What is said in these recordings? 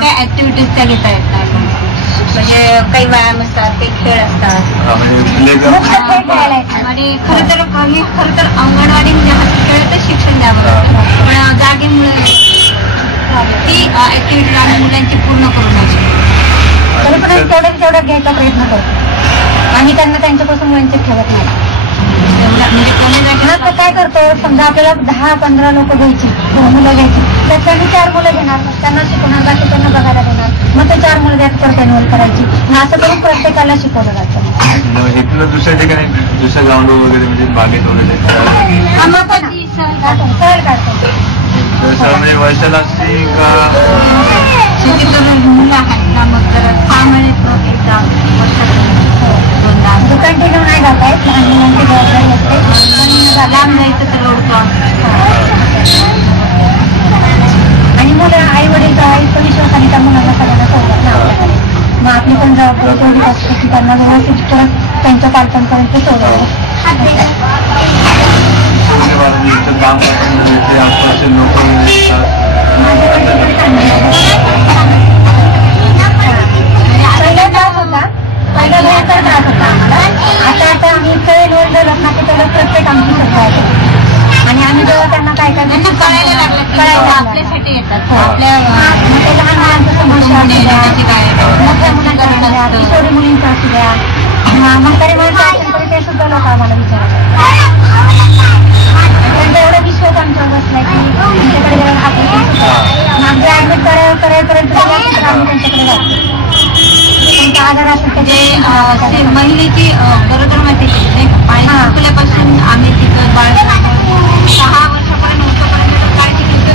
काही ऍक्टिव्हिटीज त्या घेता येतात, म्हणजे काही व्यायाम असतात, काही खेळ असतात. आणि खरं तर अंगणवाडी म्हणजे खेळातच शिक्षण द्यावं लागतं, पण जागेमुळे ती ऍक्टिव्हिटी आम्ही मुलांची पूर्ण करू नाही शकतो. तरी पण तेवढा घ्यायचा प्रयत्न करतो आणि त्यांना त्यांच्यापासून वंचित ठेवत नाही. म्हणजे काय करतो, समजा आपल्याला 10-15 लोक घ्यायची, मुलं घ्यायची, त्याच्यानी 4 मुलं घेणार, त्यांना शिकवणार, बाकी त्यांना बघायला देणार, मग ते 4 मुलं त्यात परत एनरोल करायची. असं करून प्रत्येकाला शिकवलं जातं. दुसऱ्या ठिकाणी दुसऱ्या ग्राउंड वगैरे म्हणजे बागेत वगैरे सहल काढतो. म्हणजे वर्षाला असते का मुलं आहेत ना, मग जरा 6 महिन्यात एकदा, वर्षातून कंटिन्यू नाही जात आहेत. लहान मुलांची जबाबदारी असते, पण लांब जायचं तर ओळखतो. आणि मुलं आई वडील पण विश्वासाने त्या मुलांना सगळ्यांना सोडतात ना आपल्याकडे, मग आपली पण जबाबदारी तेवढी असते की त्यांना व्यवस्थित परत त्यांच्या पालकांपर्यंत सोडवलं. पहिला भयंकर त्रास होता आम्हाला. आता आम्ही इतकं झालं ना की तेवढं प्रत्येक आमची सत्ता आहे. आणि आम्ही जेव्हा त्यांना काय कळायला लागलं आपल्यासाठी येतात. आपल्या लहान मुलांच्या समस्या असू द्या, मोठ्या मुलांच्या असू द्या, किशोरी मुलींचा असू द्या, म्हातारी माणसं असेल तरी ते सुद्धा लोक आम्हाला विचारतात. त्यांचा एवढा विश्वास आमच्यावर बसलाय की त्यांच्याकडे गेल्यावर ऑपरेशन सुद्धा आमचे ऍडमिट करायपर्यंत आम्ही त्यांच्याकडे जातो. आजार असेल म्हणजे महिलेची गरोदर मातेची पाणी सुकल्यापासून आम्ही तिथं 6 वर्षापर्यंत काळजी घेतो.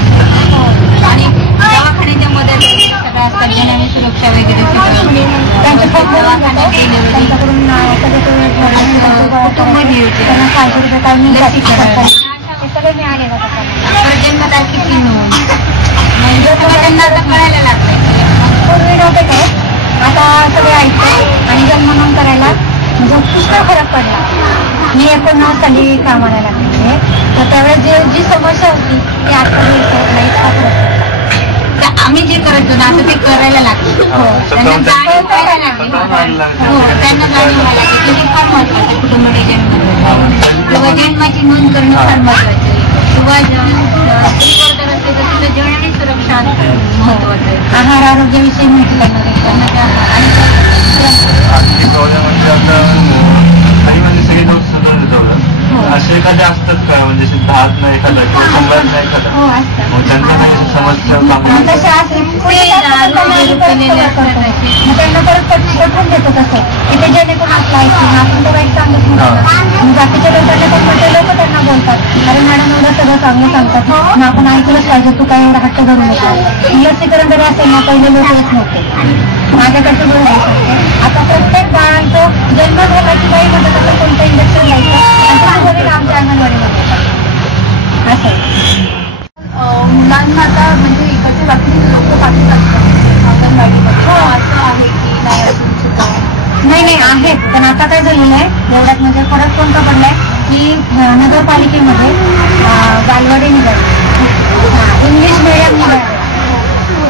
आणि दवाखान्याच्या मदत सगळ्या असतात, जन्म सुरक्षा वगैरे त्यांच्या त्यांच्याकडून कुटुंब नियोजन, 500 रुपये काढून लसीकरण हे सगळं मिळालेलं होतं. जन्मतारखेची नोंद म्हणजे त्यांना आता कळायला लागलं. पूर्वी नव्हते काय, आता सगळे ऐकतात आणि जन्म नोंद करायला म्हणजे पुष्कळ फरक पडला. मी 19 साली कामाला लागले, तर त्यावेळेस जी समस्या होती ती आता आम्ही जे करायचो ना आता ते करायला लागले. त्यांना जाणीव व्हायला लागली. त्यांना जाणीव व्हायला लागली की फार महत्वाचं कुटुंबाच्या किंवा जन्माची नोंद करणं फार महत्वाचं आहे. किंवा गरोदर असेल तर तिथं जन्माची सुरक्षा महत्वाचं आहे. आहार आरोग्याविषयी म्हटलं सगळे लोक सुधारले ठेवलं असे एखादे असतात का, म्हणजे हात नाही एखादा किंवा संघात नाही एखादा, मग त्यांना समस्या त्यांना परत पटवून देतो तसं की ते जेणेकरून आपलं ऐकून आपण तो वाईट सांगत नाही. बाकीच्या लोकांना पण मोठे लोक त्यांना बोलतात, अरे मॅडम एवढं सगळं चांगलं सांगतात मग आपण ऐकलंच पाहिजे, तू काय एवढा हट्ट धरून येतो. लसीकरण जरी असेल ना पहिले लोक येत नव्हते. माझ्याकडचं बोलू शकते आता प्रत्येक बाळांचं जन्म झाला की बाई म्हणतात असं कोणतं इंजेक्शन घ्यायचं आणि त्याच्या घरी आमच्या अंगणवाडीमध्ये असं मुलांना आता म्हणजे इकडचे बाकी लोक पाठवतात अंगणवाडीमध्ये असं आहे की नाही अजून सुद्धा नाही आहेत. पण आता काय झालेलं आहे एवढ्यात म्हणजे फरक कोणता पडलाय की नगरपालिकेमध्ये बालवाडी निघाली, इंग्लिश मिडियम निघाले,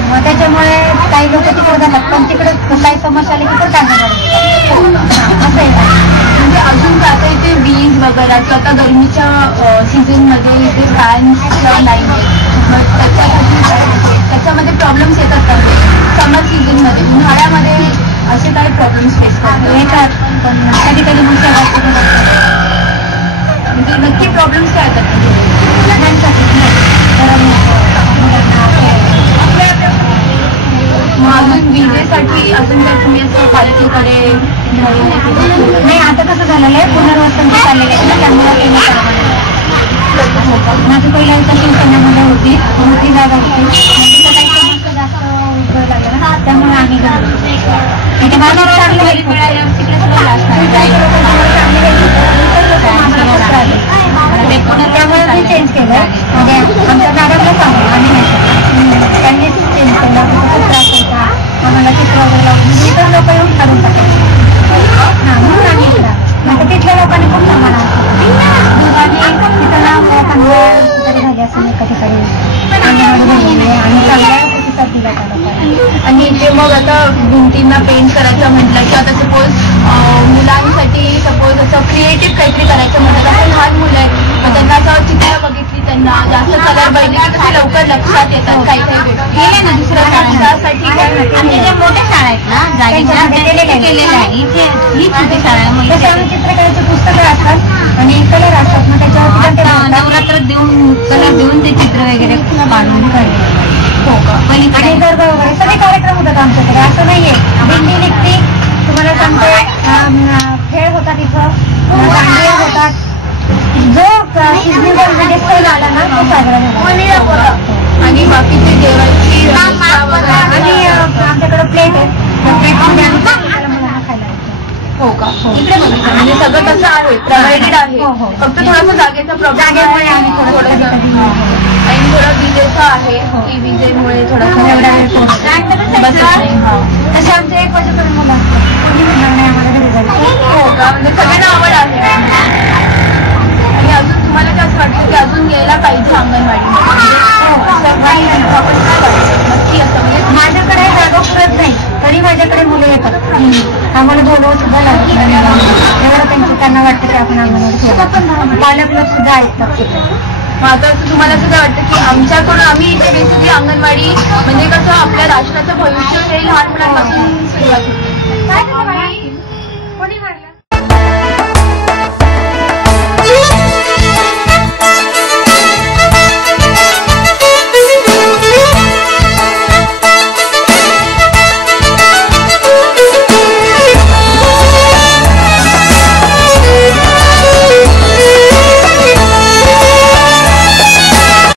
मग त्याच्यामुळे काही लोक तिकडे जातात पण तिकडे काही समस्या आली की पण असं आहे. म्हणजे अजून आता इथे वीज वगैरे आता गरमीच्या सीझनमध्ये इथे फॅन्सच्या लाईन मग त्याच्यामध्ये प्रॉब्लेम्स येतात का समर सीझनमध्ये, उन्हाळ्यामध्ये असे काही प्रॉब्लेम्स फेस येतात पण कधी कधी म्हणजे नक्की प्रॉब्लेम्स काय येतात लहानसाठी अजून विजेसाठी अजून काय तुम्ही असं पालिकेकडे नाही. आता कसं झालेलं आहे पुनर्वसन चाललेलं आहे ना त्यामुळे माझी पहिला इथं शिवसेनेमध्ये होती मोठी जागा होती जास्त उपयोग लागला ना त्यामुळे आम्ही त्यामुळे मी चेंज केलं म्हणजे आमच्या मॅडमला सांगू आम्ही त्यांनीच चेंज केलं. त्रास होता आम्हाला चित्र वगैरे लावून इतर लोक येऊन काढून टाकायचे म्हणून आम्ही इकडं म्हणजे तिथल्या लोकांनी खूप आम्हाला तिथं नाव तरी झाली असं एका ठिकाणी आणि चांगला प्रतिसाद दिला त्या लोकांना. इथे मग आता भिंतींना पेंट करायचं म्हटलं की आता सपोज मुलांसाठी सपोज असं क्रिएटिव्ह काहीतरी करायचं म्हटलं तर लहान मुलं आहेत मग त्यांना असं चित्र बघितली त्यांना जास्त कलर बघितले की तसे लवकर लक्षात येतात काही काही गोष्टी केले ना दुसऱ्या शाळांसाठी आमच्या ज्या मोठ्या शाळा आहेत ना जागेच्या केलेलं आहे इथे ही छोटी शाळा आहे मग चित्रकलेचे पुस्तकं असतात आणि कलर असतात मग त्याच्यावरती नवरात्र देऊन कलर देऊन ते चित्र वगैरे काढून काढले. हो का आणि गरबा वगैरे सगळे कार्यक्रम होतात आमच्याकडे असं नाहीये दिंडी निघती तुम्हाला सांगते खेळ होतात इथं दांडिया होतात जो सिजनेबल म्हणजे सण आला ना तो साजरा होतो आणि बाकीचे जेवायची आणि आमच्याकडे प्लेट आहे त्या प्लेटमध्ये आम्ही मुलांना खायला हो का इकडे बघा म्हणजे सगळं कसं आहे प्रोव्हाइडेड आहे फक्त थोडासा जागेचा प्रॉब्लेम आहे आणि थोडंसं आणि थोडं विजेचं आहे की विजेमुळे थोडंसं एवढा वेळ बसत नाही तसे आमचे 1 वाजेपर्यंत मुलं असतात कोणी म्हणणार नाही आम्हाला घरी जायचं हो का म्हणजे सगळ्यांना आवड आहे आणि अजून तुम्हाला काय असं वाटतं की अजून यायला पाहिजे अंगणवाडी नक्की असं म्हणजे माझ्याकडे जागा पुरत नाही तरी माझ्याकडे मुलं येतात आम्हाला बोलवं सुद्धा लागतं एवढं त्यांना वाटतं की आपण अंगणवाडी पालक लोक सुद्धा ऐकतात मग आता असं तुम्हाला सुद्धा वाटतं की आमच्याकडून आम्ही इथे बेसिकली अंगणवाडी म्हणजे कसं आपल्या राष्ट्राचं भविष्य हे लहानपणापासून सुरुवात होते